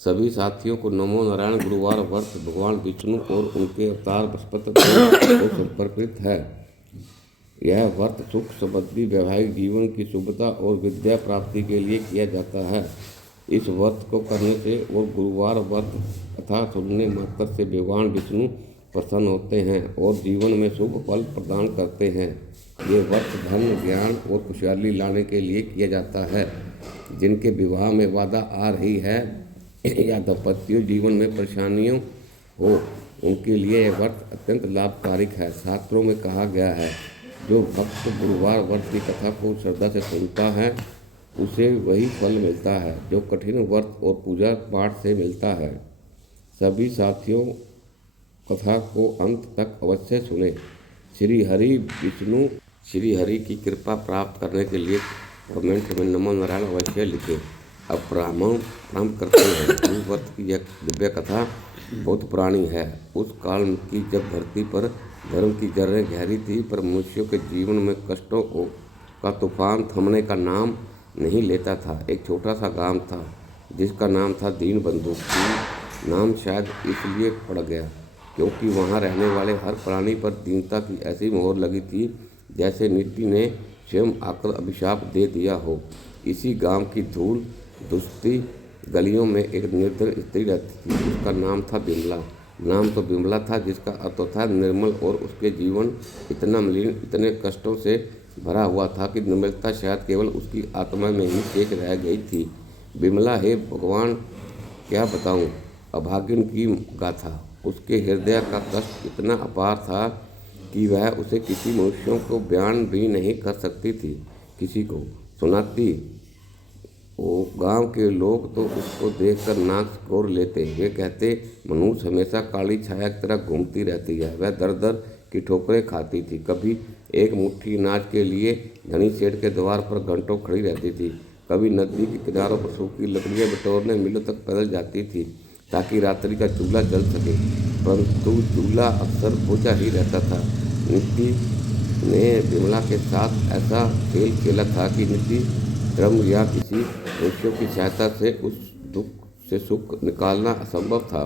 सभी साथियों को नमो नारायण। गुरुवार व्रत भगवान विष्णु और उनके अवतार बृहस्पति को समर्पित है। यह व्रत सुख समृद्धि, वैवाहिक जीवन की शुभता और विद्या प्राप्ति के लिए किया जाता है। इस व्रत को करने से और गुरुवार व्रत कथा सुनने मात्र से भगवान विष्णु प्रसन्न होते हैं और जीवन में शुभ फल प्रदान करते हैं। ये व्रत धन, ज्ञान और खुशहाली लाने के लिए किया जाता है। जिनके विवाह में बाधा आ रही है या दाम्पत्य जीवन में परेशानियों हो, उनके लिए यह व्रत अत्यंत लाभकारिक है। शास्त्रों में कहा गया है, जो भक्त गुरुवार व्रत की कथा को श्रद्धा से सुनता है उसे वही फल मिलता है जो कठिन व्रत और पूजा पाठ से मिलता है। सभी साथियों कथा को अंत तक अवश्य सुने। श्री हरि की कृपा प्राप्त करने के लिए कमेंट में नमो नारायण अवश्य लिखें। अब प्रारंभ करते हैं। गुरु व्रत की यह दिव्य कथा बहुत पुरानी है। उस काल की जब धरती पर धर्म की जड़ें गहरी थी, पर मनुष्यों के जीवन में कष्टों का तूफान थमने का नाम नहीं लेता था। एक छोटा सा गांव था जिसका नाम था दीनबंधु। नाम शायद इसलिए पड़ गया क्योंकि वहां रहने वाले हर प्राणी पर दीनता की ऐसी मोहर लगी थी जैसे नियति ने स्वयं आकर अभिशाप दे दिया हो। इसी गांव की धूल धुसती गलियों में एक निर्धन स्त्री रहती थी। उसका नाम था बिमला। नाम तो बिमला था जिसका अर्थ था निर्मल, और उसके जीवन इतना मलिन, इतने कष्टों से भरा हुआ था कि निर्मलता शायद केवल उसकी आत्मा में ही शेष रह गई थी। बिमला, हे भगवान, क्या बताऊं अभागिन की गाथा। उसके हृदय का कष्ट इतना अपार था कि वह उसे किसी मनुष्यों को बयान भी नहीं कर सकती थी। किसी को सुनाती वो गांव के लोग तो उसको देखकर नाक सिकोड़ लेते। वे कहते, मनुष्य हमेशा काली छाया की तरह घूमती रहती है। वह दर दर की ठोकरें खाती थी। कभी एक मुट्ठी अनाज के लिए धनी सेठ के द्वार पर घंटों खड़ी रहती थी। कभी नदी के किनारों पर सूखी लकड़ियाँ बटोरने मिलों तक पैदल जाती थी ताकि रात्रि का चूल्हा जल सके, परंतु चूल्हा अक्सर बुझा ही रहता था। निधि ने बिमला के साथ ऐसा खेल खेला था कि निधि धर्म या किसी मनुष्यों की सहायता से उस दुख से सुख निकालना असंभव था।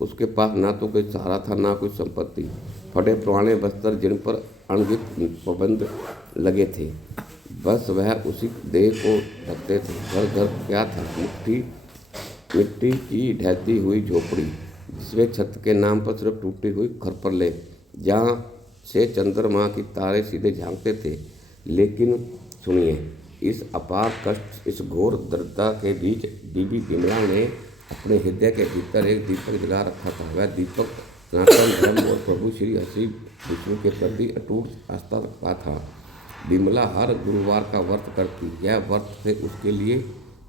उसके पास ना तो कोई सहारा था, ना कोई संपत्ति। फटे पुराने बस्तर जिन पर अनगिनत पाबंद लगे थे, बस वह उसी देह को ढकते थे। घर घर क्या था, मिट्टी की ढहती हुई झोपड़ी जिसमें छत के नाम पर सिर्फ टूटी हुई खरपले, जहाँ से चंद्रमा की तारे सीधे झांकते थे। लेकिन सुनिए, इस अपार कष्ट, इस घोर दृढ़ता के बीच बीबी बिमला ने अपने हृदय के भीतर एक दीपक जला रखा था। वह दीपक सनातन धर्म और प्रभु श्री हरि विष्णु के प्रति अटूट आस्था रखता था। बिमला हर गुरुवार का व्रत करती। यह व्रत से उसके लिए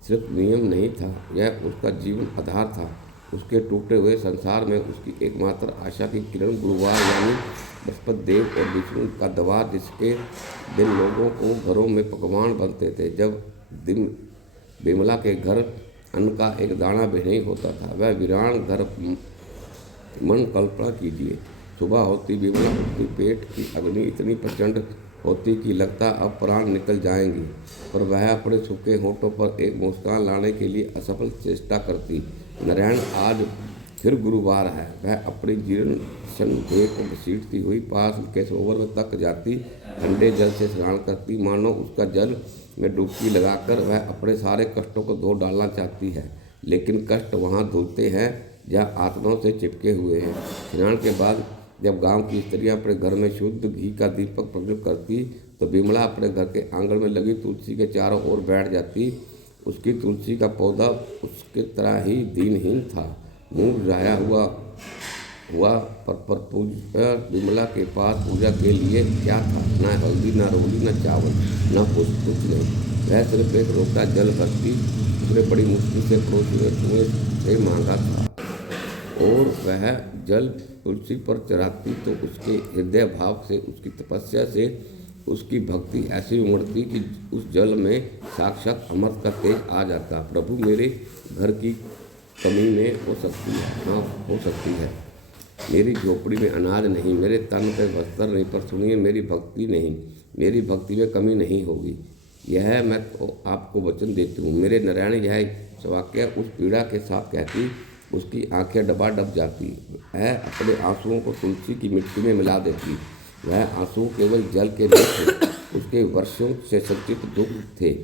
सिर्फ नियम नहीं था, यह उसका जीवन आधार था। उसके टूटे हुए संसार में उसकी एकमात्र आशा की किरण गुरुवार यानी बृहस्पति देव और विष्णु का द्वार, जिसके दिन लोगों को घरों में पकवान बनते थे। जब दिन बिमला के घर अन्न का एक दाना भी नहीं होता था, वह वीरान घर मन कल्पना कीजिए। सुबह होती बिमला उठती, पेट की अग्नि इतनी प्रचंड होती कि लगता अब प्राण निकल जाएंगी, पर वह अपने सूखे होठों पर एक मुस्कान लाने के लिए असफल चेष्टा करती। नारायण, आज फिर गुरुवार है। वह अपनी जीर्ण देह को घसीटती हुई पास के सरोवर में तक जाती, ठंडे जल से स्नान करती, मानो उसका जल में डुबकी लगाकर वह अपने सारे कष्टों को धो डालना चाहती है। लेकिन कष्ट वहाँ धुलते हैं जहाँ आत्माओं से चिपके हुए हैं। स्नान के बाद जब गांव की स्त्रियां अपने घर में शुद्ध घी का दीपक प्रज्वलित करती, तो बिमला अपने घर के आंगन में लगी तुलसी के चारों ओर बैठ जाती। उसकी तुलसी का पौधा उसके तरह ही दीनहीन था, मुँह बुझाया हुआ पर पूजा बिमला के पास पूजा के लिए क्या था? ना हल्दी, ना रोली, ना चावल, ना कुछ नहीं। वह सिर्फ एक लोटा जल भरती उसने बड़ी मुश्किल से पड़ोसी में कुएं से मांगा था, और वह जल तुलसी पर चढ़ाती तो उसके हृदय भाव से, उसकी तपस्या से उसकी भक्ति ऐसी उमड़ती कि उस जल में साक्षात अमृत का तेज आ जाता। प्रभु, मेरे घर की कमी में हो सकती है, हाँ हो सकती है। मेरी झोपड़ी में अनाज नहीं, मेरे तन पे वस्त्र नहीं, पर सुनिए, मेरी भक्ति नहीं, मेरी भक्ति में कमी नहीं होगी। यह मैं आपको वचन देती हूँ। मेरे नारायण, यह वाक्य उस पीड़ा के साथ कहती उसकी आंखें डबाडब जाती। वह अपने आंसुओं को तुलसी की मिट्टी में मिला देती। वह आंसू केवल जल के नहीं थे, उसके वर्षों से संचित दुख थे,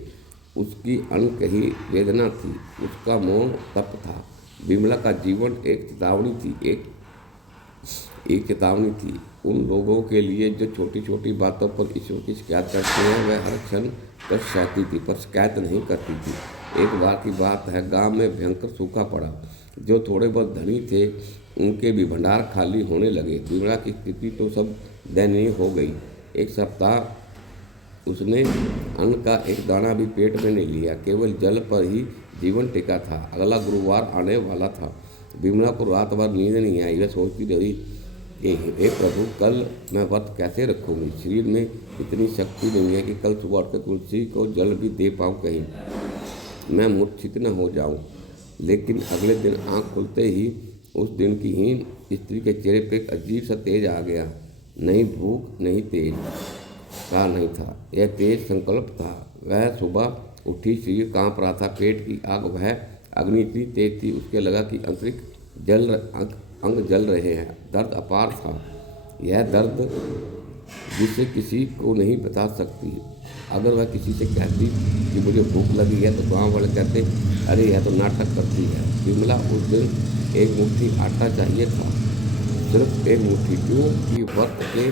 उसकी अनकही वेदना थी, उसका मौन तप था। विमला का जीवन एक चेतावनी थी उन लोगों के लिए जो छोटी छोटी बातों पर ईश्वर की शिकायत करते हैं। वह हर क्षण कष्ट सहती थी पर शिकायत नहीं करती थी। एक बार की बात है, गांव में भयंकर सूखा पड़ा। जो थोड़े बहुत धनी थे उनके भी भंडार खाली होने लगे। विमला की स्थिति तो सब दयनीय हो गई। एक सप्ताह उसने अन्न का एक दाना भी पेट में नहीं लिया, केवल जल पर ही जीवन टिका था। अगला गुरुवार आने वाला था। विमला को रात भर नींद नहीं आई। वह सोचती रही कि हे प्रभु, कल मैं व्रत कैसे रखूँगी। शरीर में इतनी शक्ति नहीं है कि कल सुबह उठकर तुलसी को जल भी दे पाऊँ, कहीं मैं मूर्छित न हो जाऊँ। लेकिन अगले दिन आँख खुलते ही उस दिन की हीन स्त्री के चेहरे पर एक अजीब सा तेज आ गया। नहीं भूख नहीं तेज का नहीं था, यह तेज संकल्प था। वह सुबह उठी, शरीर काँप रहा था, पेट की आग वह अग्नि इतनी तेज थी उसके लगा कि अंग जल रहे हैं। दर्द अपार था, यह दर्द जिसे किसी को नहीं बता सकती। अगर वह किसी से कहती कि मुझे भूख लगी है तो गाँव वाले कहते, अरे यह तो नाटक करती है। विमला उस दिन एक मुट्ठी आटा चाहिए था, सिर्फ एक मुट्ठी, क्योंकि व्रत के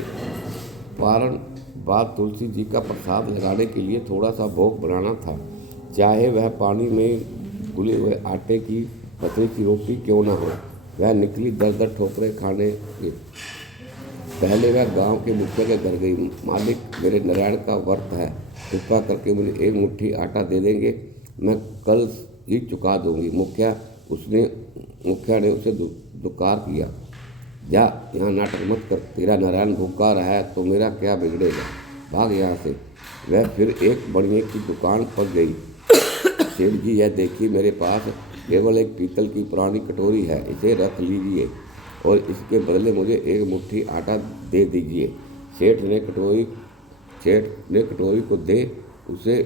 पारण बाद तुलसी जी का प्रसाद लगाने के लिए थोड़ा सा भोग बनाना था, चाहे वह पानी में घुले हुए आटे की पतली सी रोटी क्यों न हो। वह निकली दर ठोकरें खाने के। पहले वह गांव के मुखिया के घर गई। मालिक, मेरे नारायण का व्रत है, कृपा करके मुझे एक मुट्ठी आटा दे देंगे, मैं कल ही चुका दूंगी। मुखिया ने उसे दुकार किया, जा यहाँ नाटक मत कर, तेरा नारायण भूखा रहा है तो मेरा क्या बिगड़ेगा, भाग यहाँ से। वह फिर एक बनिए की दुकान पर गई। सेठ जी, यह देखिए, मेरे पास केवल एक पीतल की पुरानी कटोरी है, इसे रख लीजिए और इसके बदले मुझे एक मुट्ठी आटा दे दीजिए। सेठ ने कटोरी को दे उसे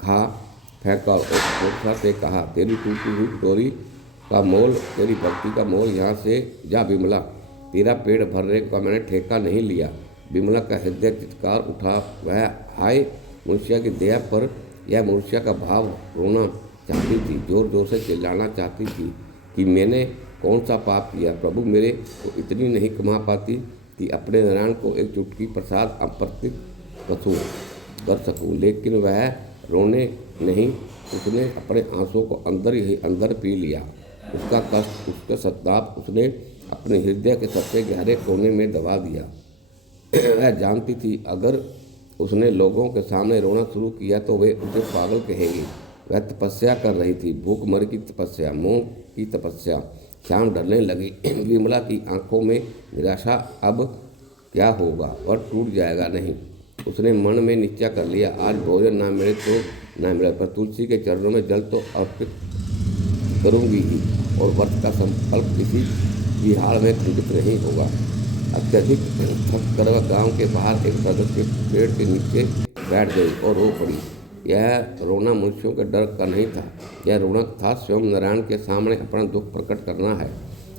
खा फेंका और मूर्खता से कहा, तेरी टूटी हुई कटोरी का मोल, तेरी भक्ति का मोल, यहाँ से जा विमला, तेरा पेट भरने का मैंने ठेका नहीं लिया। विमला का हृदय चित्कार उठा। वह हाय मनुष्य की दया पर यह मनुष्य का भाव रोना चाहती थी, जोर जोर से चिल्लाना चाहती थी कि मैंने कौन सा पाप किया। प्रभु, मेरे को इतनी नहीं कमा पाती कि अपने नारायण को एक चुटकी प्रसाद अप्रतिक कर सकूं। लेकिन वह रोने नहीं, उसने अपने आंसुओं को अंदर ही अंदर पी लिया। उसका कष्ट, उसका संताप उसने अपने हृदय के सबसे गहरे कोने में दबा दिया। वह जानती थी अगर उसने लोगों के सामने रोना शुरू किया तो वे उसे पागल कहेंगे। वह तपस्या कर रही थी, भूखमरी की तपस्या, मोह की तपस्या। शाम ढलने लगी। विमला की आंखों में निराशा। अब क्या होगा, और टूट जाएगा नहीं। उसने मन में निश्चय कर लिया, आज भोजन ना मिले तो ना मिले, पर तुलसी के चरणों में जल तो अर्पित करूंगी ही, और व्रत का संकल्प किसी भी हाल में खंडित नहीं होगा। अत्यधिक थक कर वह गाँव के बाहर एक बरगद के पेड़ के नीचे बैठ गई और रो पड़ी। यह रोना मनुष्यों के डर का नहीं था, यह रोना था स्वयं नारायण के सामने अपना दुख प्रकट करना है।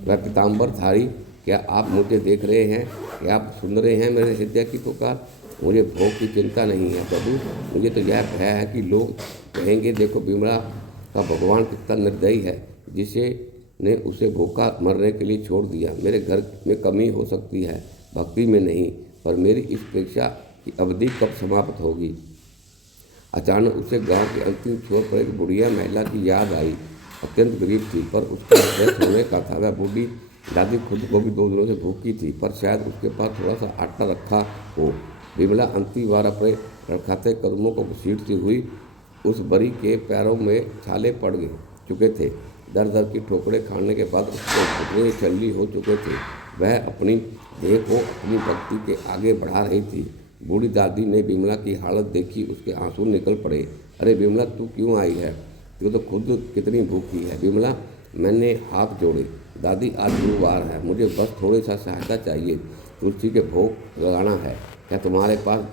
वह पीताम्बरधारी, क्या आप मुझे देख रहे हैं? क्या आप सुन रहे हैं मेरे हृदय की पुकार? मुझे भोग की चिंता नहीं है प्रभु, मुझे तो यह भय है कि लोग कहेंगे, देखो विमला का भगवान कितना निर्दयी है, जिसे ने उसे भूखा मरने के लिए छोड़ दिया। मेरे घर में कमी हो सकती है, भक्ति में नहीं, पर मेरी इस परीक्षा की अवधि कब समाप्त होगी? अचानक उसे गांव के अंतिम छोर पर एक बुढ़िया महिला की याद आई। अत्यंत गरीब थी, पर उसका हृदय सोने का था। वह बूढ़ी दादी खुद को भी 2 दिनों से भूखी थी, पर शायद उसके पास थोड़ा सा आटा रखा हो। विमला अंतिम बार अपने लड़खड़ाते कदमों को घसीटती हुई उस बरी के पैरों में छाले पड़ चुके थे। दर दर की ठोकरें खाने के बाद उसके घुटने छल्ली हो चुके थे। वह अपनी देह को अपनी भक्ति के आगे बढ़ा रही थी। बूढ़ी दादी ने विमला की हालत देखी, उसके आंसू निकल पड़े। अरे विमला, तू क्यों आई है? तू तो खुद कितनी भूखी है। विमला, मैंने हाथ जोड़े। दादी, आज गुरुवार है, मुझे बस थोड़ी सा सहायता चाहिए। तुलसी के भोग लगाना है। क्या तुम्हारे पास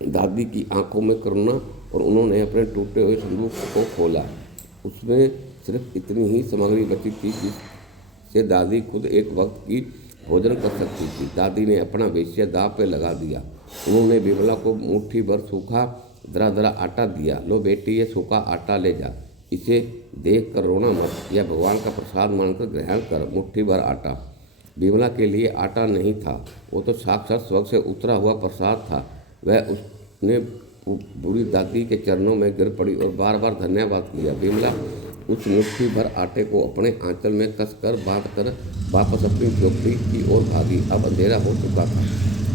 दादी की आंखों में करुणा और उन्होंने अपने टूटे हुए संदूक को खोला। उसमें सिर्फ इतनी ही सामग्री बची थी जिससे दादी खुद एक वक्त की भोजन कर सकती थी। दादी ने अपना वेश्या दाव पे लगा दिया। उन्होंने बिमला को मुट्ठी भर सूखा दरा दरा आटा दिया। लो बेटी, ये सूखा आटा ले जा, इसे देख कर रोना मत, यह भगवान का प्रसाद मानकर ग्रहण कर। मुट्ठी भर आटा बिमला के लिए आटा नहीं था, वो तो साक्षात स्वर्ग से उतरा हुआ प्रसाद था। वह उसने बूढ़ी दादी के चरणों में गिर पड़ी और बार बार धन्यवाद किया। बिमला उस मुट्ठी भर आटे को अपने आंचल में कसकर बांध कर वापस अपनी झोपड़ी की ओर भागी। अब अंधेरा हो चुका था।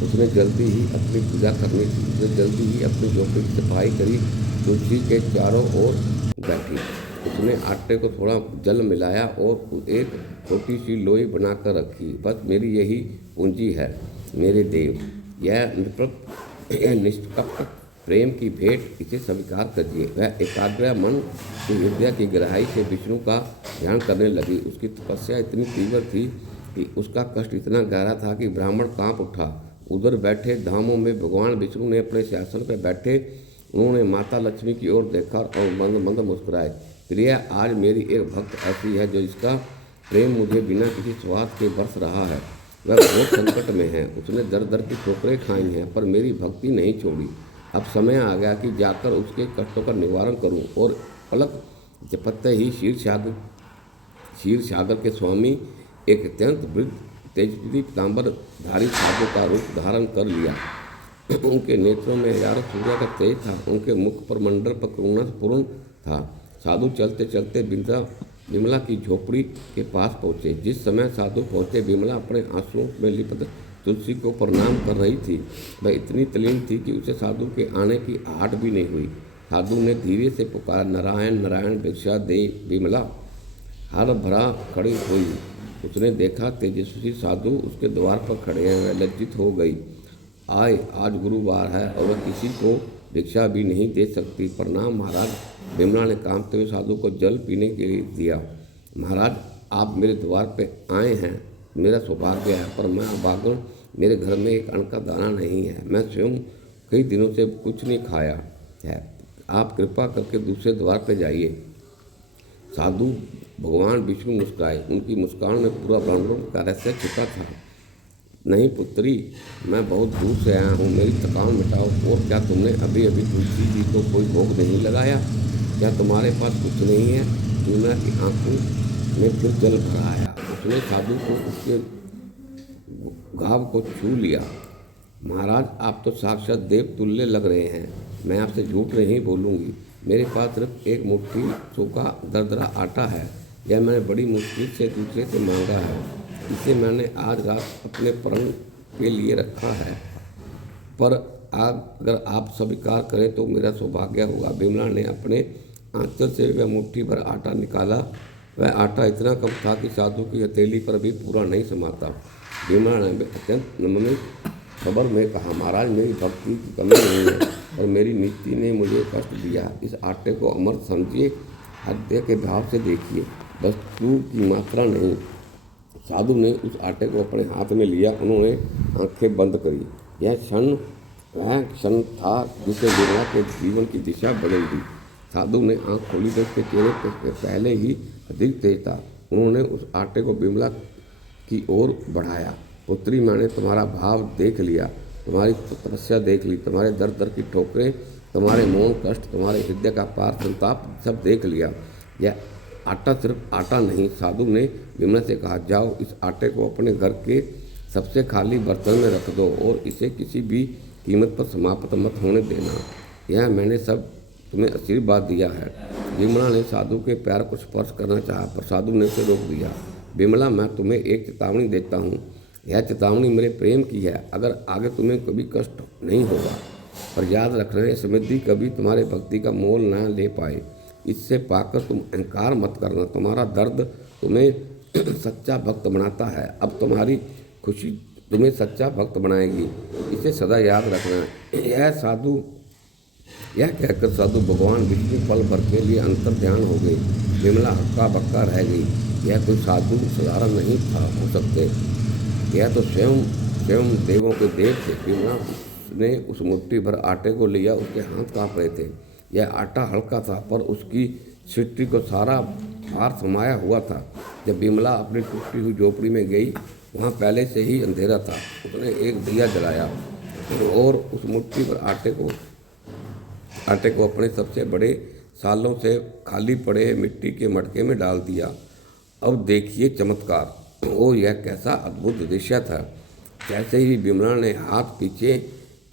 उसने जल्दी ही अपनी पूजा करनी थी। उसने जल्दी ही अपनी झोपड़ी की सफाई करी, तुलसी के चारों ओर बैठी। उसने आटे को थोड़ा जल मिलाया और एक छोटी सी लोई बनाकर रखी। बस मेरी यही पूंजी है मेरे देव, यह निष्कपट प्रेम की भेंट, इसे स्वीकार करिए। वह एकाग्र मन की हृदय की गहराई से विष्णु का ध्यान करने लगी। उसकी तपस्या इतनी तीव्र थी कि उसका कष्ट इतना गहरा था कि ब्राह्मण कांप उठा। उधर बैठे धामों में भगवान विष्णु ने अपने सिंहासन पर बैठे उन्होंने माता लक्ष्मी की ओर देखा और मंद मंद मुस्कुराए। प्रिय, आज मेरी एक भक्त ऐसी है जो इसका प्रेम मुझे बिना किसी स्वार्थ के बरस रहा है। वह बहुत संकट में है, उसने दर दर की ठोकरें खाई हैं, पर मेरी भक्ति नहीं छोड़ी। अब समय आ गया कि जाकर उसके कष्टों का निवारण करूं। और पलक झपकते ही क्षीर सागर के स्वामी एक अत्यंत वृद्ध तेजस्वी पीताम्बर धारी साधु का रूप धारण कर लिया। उनके नेत्रों में हजारों सूर्य का तेज था। उनके मुख पर मंडल पर करुणा पूर्ण था। साधु चलते चलते बिमला की झोपड़ी के पास पहुँचे। जिस समय साधु पहुँचे, बिमला अपने आंसुओं में लिपट तुलसी को प्रणाम कर रही थी। वह इतनी तल्लीन थी कि उसे साधु के आने की आहट भी नहीं हुई। साधु ने धीरे से पुकारा, नारायण नारायण भिक्षा दे। बिमला हर भरा खड़ी हुई। उसने देखा तेजस्वी साधु उसके द्वार पर खड़े हैं। वह लज्जित हो गई। आज गुरुवार है और वह किसी को भिक्षा भी नहीं दे सकती। प्रणाम महाराज। बिमला ने कांपते हुए साधु को जल पीने के लिए दिया। महाराज, आप मेरे द्वार पे आए हैं, मेरा सौभाग्य है, पर मैं अभागन, मेरे घर में एक अन्न का दाना नहीं है। मैं स्वयं कई दिनों से कुछ नहीं खाया है। आप कृपा करके दूसरे द्वार पे जाइए। साधु भगवान विष्णु मुस्कुराए। उनकी मुस्कान में पूरा ब्रह्मांड का रहस्य छिपा था। नहीं पुत्री, मैं बहुत दूर से आया हूँ, मेरी थकान मिटाओ। और क्या तुमने अभी अभी तुलसी जी को कोई भोग नहीं लगाया? क्या तुम्हारे पास कुछ नहीं है? बिमला की आंखों में फिर जल भर आया। उसने साधु को उसके घाव को छू लिया। महाराज, आप तो साक्षात देव तुल्य लग रहे हैं। मैं आपसे झूठ नहीं बोलूँगी। मेरे पास सिर्फ एक मुट्ठी सूखा दरदरा आटा है। यह मैंने बड़ी मुश्किल से दूसरे से मांगा है। इसे मैंने आज रात अपने प्रण के लिए रखा है, पर अगर आप स्वीकार करें तो मेरा सौभाग्य होगा। बिमला ने अपने आंचल से वह मुट्ठी भर आटा निकाला। वह आटा इतना कम था कि साधु की हथेली पर भी पूरा नहीं समाता। बिमला ने अत्यंत नम्र खबर में कहा, महाराज, मेरी भक्ति की कमी नहीं है और मेरी नीति ने मुझे कष्ट दिया। इस आटे को अमृत समझिए, हृदय के भाव से देखिए, वस्तु की मात्रा नहीं। साधु ने उस आटे को अपने हाथ में लिया। उन्होंने आंखें बंद करी। वह क्षण था जिसे बिमला के जीवन की दिशा बदल दी। साधु ने आंख खोली तो उसके चेहरे पर पहले ही अधिक तेज था। उन्होंने उस आटे को बिमला की ओर बढ़ाया। पुत्री, मैंने तुम्हारा भाव देख लिया, तुम्हारी तपस्या देख ली, तुम्हारे दर दर की ठोकरें, तुम्हारे मौन कष्ट, तुम्हारे हृदय का पार संताप सब देख लिया। यह आटा सिर्फ आटा नहीं। साधु ने बिमला से कहा, जाओ इस आटे को अपने घर के सबसे खाली बर्तन में रख दो और इसे किसी भी कीमत पर समाप्त मत होने देना। यह मैंने सब तुम्हें आशीर्वाद दिया है। बिमला ने साधु के पैर को स्पर्श करना चाहा, पर साधु ने उसे रोक दिया। बिमला, मैं तुम्हें एक चेतावनी देता हूँ। यह चेतावनी मेरे प्रेम की है। अगर आगे तुम्हें कभी कष्ट नहीं होगा, पर याद रखना, यह समृद्धि कभी तुम्हारे भक्ति का मोल न ले पाए। इससे पाकर तुम अहंकार मत करना। तुम्हारा दर्द तुम्हें सच्चा भक्त बनाता है। अब तुम्हारी खुशी तुम्हें सच्चा भक्त बनाएगी। इसे सदा याद रखना। यह कहकर साधु भगवान विष्णु पल भर के लिए अंतर ध्यान हो गई। बिमला हक्का बक्का रह गई। यह कोई साधु साधारण नहीं था हो सकते, यह तो स्वयं देवों के देव थे। बिमला उसने उस मुट्ठी भर आटे को लिया। उसके हाथ काँप रहे थे। यह आटा हल्का था पर उसकी सृष्टि को सारा भार समाया हुआ था। जब विमला अपनी टूटी हुई झोपड़ी में गई, वहाँ पहले से ही अंधेरा था। उसने एक दिया जलाया और उस मुट्ठी भर आटे को अपने सबसे बड़े सालों से खाली पड़े मिट्टी के मटके में डाल दिया। अब देखिए चमत्कार। ओ, यह कैसा अद्भुत दृश्य था। जैसे ही विमला ने हाथ पीछे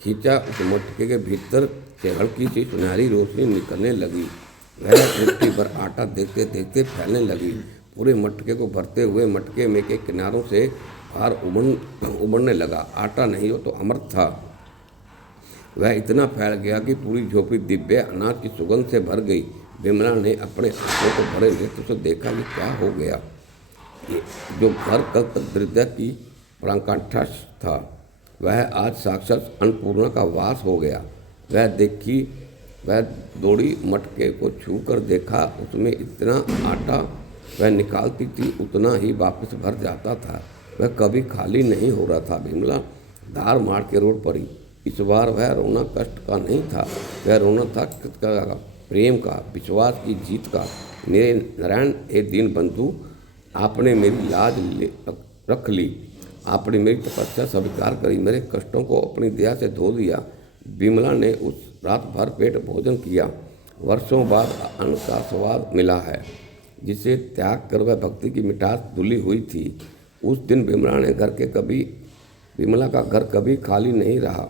खींचा, उस मटके के भीतर से हल्की सी सुनहरी रोशनी निकलने लगी। वह मुट्ठी भर आटा देखते देखते फैलने लगी। पूरे मटके को भरते हुए मटके में के किनारों से बाहर उमड़ने लगा। आटा नहीं, वो तो अमृत था। वह इतना फैल गया कि पूरी झोपड़ी दिव्य अनाज की सुगंध से भर गई। विमला ने अपने आंखों को भरे नेत्र से देखा कि क्या हो गया। जो घर कल तक दरिद्र की पराकाष्ठा था, वह आज साक्षात अन्नपूर्णा का वास हो गया। वह दौड़ी, मटके को छू कर देखा। उसमें इतना आटा वह निकालती थी उतना ही वापस भर जाता था। वह कभी खाली नहीं हो रहा था। विमला धार मार के रोड पड़ी। इस बार वह रोना कष्ट का नहीं था, वह रोना था कृतज्ञता का, प्रेम का, विश्वास की जीत का। मेरे नारायण, हे दीन बंधु, आपने मेरी लाज रख ली, आपने मेरी तपस्या स्वीकार करी, मेरे कष्टों को अपनी दया से धो दिया। विमला ने उस रात भर पेट भोजन किया। वर्षों बाद अन्न का स्वाद मिला है, जिसे त्याग कर वह भक्ति की मिठास धुली हुई थी। उस दिन विमला का घर कभी खाली नहीं रहा।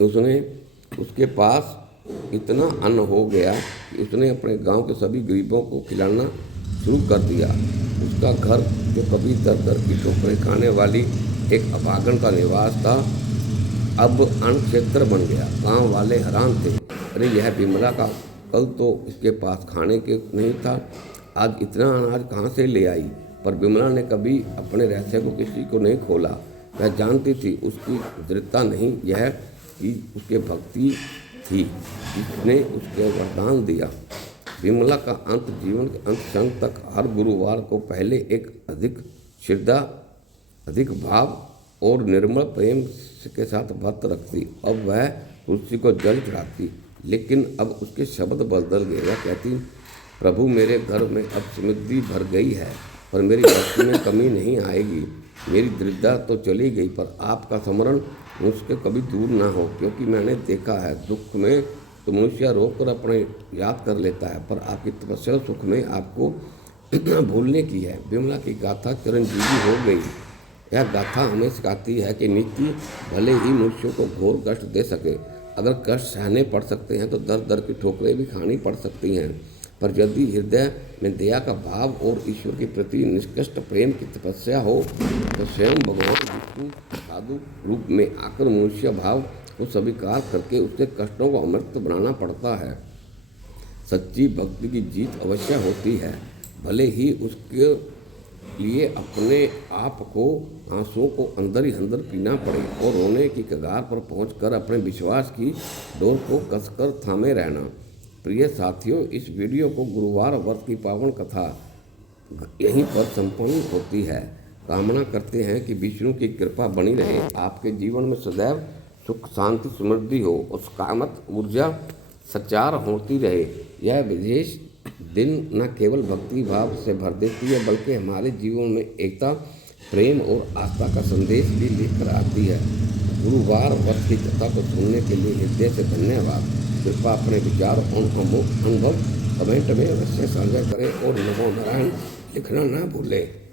उसके पास इतना अन्न हो गया कि उसने अपने गांव के सभी गरीबों को खिलाना शुरू कर दिया। उसका घर, जो कभी दर दर की ठोकरें खाने वाली एक अभागन का निवास था, अब अन्न क्षेत्र बन गया। गांव वाले हैरान थे। अरे, यह विमला का, कल तो इसके पास खाने के नहीं था, आज इतना अनाज कहाँ से ले आई। पर विमला ने कभी अपने रहस्य को किसी को नहीं खोला। वह जानती थी उसकी दृढ़ता नहीं, यह कि उसके भक्ति थी जिसने उसके वरदान दिया। विमला का अंत जीवन के अंत क्षण तक हर गुरुवार को पहले एक अधिक श्रद्धा, अधिक भाव और निर्मल प्रेम के साथ व्रत रखती। अब वह तुलसी को जल चढ़ाती, लेकिन अब उसके शब्द बदल गए। वह कहती, प्रभु, मेरे घर में अब समृद्धि भर गई है, पर मेरी भक्ति में कमी नहीं आएगी। मेरी दृढ़ता तो चली गई, पर आपका स्मरण मुझसे कभी दूर ना हो, क्योंकि मैंने देखा है दुख में तो मनुष्य रोककर अपने याद कर लेता है, पर आपकी तपस्या सुख में आपको भूलने की है। विमला की गाथा चिरंजीवी हो गई। यह गाथा हमें सिखाती है कि नीति भले ही मनुष्यों को घोर कष्ट दे सके, अगर कष्ट सहने पड़ सकते हैं तो दर दर की ठोकरें भी खानी पड़ सकती हैं, पर यदि हृदय में दया का भाव और ईश्वर के प्रति निष्कष्ट प्रेम की तपस्या हो तो स्वयं भगवान विष्णु साधु रूप में आकर मनुष्य भाव को स्वीकार करके उसके कष्टों को अमृत बनाना पड़ता है। सच्ची भक्ति की जीत अवश्य होती है, भले ही उसके लिए अपने आप को आंसुओं को अंदर ही अंदर पीना पड़े और रोने की कगार पर पहुंचकर अपने विश्वास की डोर को कसकर थामे रहना। प्रिय साथियों, इस वीडियो को गुरुवार व्रत की पावन कथा यहीं पर संपन्न होती है। कामना करते हैं कि विष्णु की कृपा बनी रहे, आपके जीवन में सदैव सुख शांति समृद्धि हो और सकारात्मक ऊर्जा सचार होती रहे। यह विशेष दिन न केवल भक्ति भाव से भर देती है, बल्कि हमारे जीवन में एकता, प्रेम और आस्था का संदेश भी लेकर आती है। गुरुवार व्रत की कथा को सुनने के लिए हृदय से धन्यवाद। कृपया अपने विचार और अनुभव कमेंट में अवश्य साझा करें और नमो नारायण लिखना ना भूलें।